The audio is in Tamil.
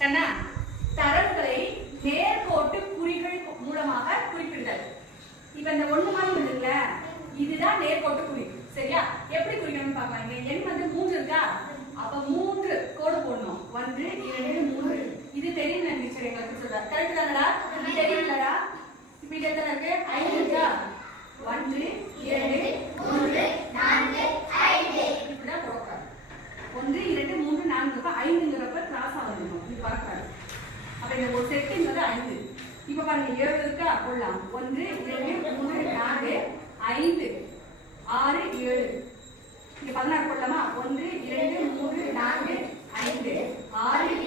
கண்ணா தரவுகளை நேர்கோட்டு குறிகள் மூலமாக குறிப்பிடுதல். இப்ப இந்த ஒண்ணு மாதிரி இருக்குல்ல, இதுதான் நேர்கோட்டு குறி. சரியா? எப்படி குறிக்கணும்னு பார்க்கலாம். இங்க எண் வந்து 3 இருக்கா, அப்ப 3 கோடு போடணும். 1 2 3. இது தெரியும் டீச்சர் எங்களுக்கு சொல்றாரு. கரெக்ட் தானடா? இது தெரியும்லடா? இப்ப இது எத்தனை இருக்கு? 5 இருக்கா? 1 2 3 4 5. இப்படிதான் போடக்கூடாது. 1 2 3 4 5ங்கிறப்ப கிராஸா வந்துடும். இது பார்க்கக்கூடாது. அப்ப இந்த ஒரு செட்டுங்கிறது 5. இப்ப பாருங்க 7 இருக்கா, போடலாம். 1 2 3 4 5 6 7. இங்க 16 போடலாமா? 1 2 3 4 5 6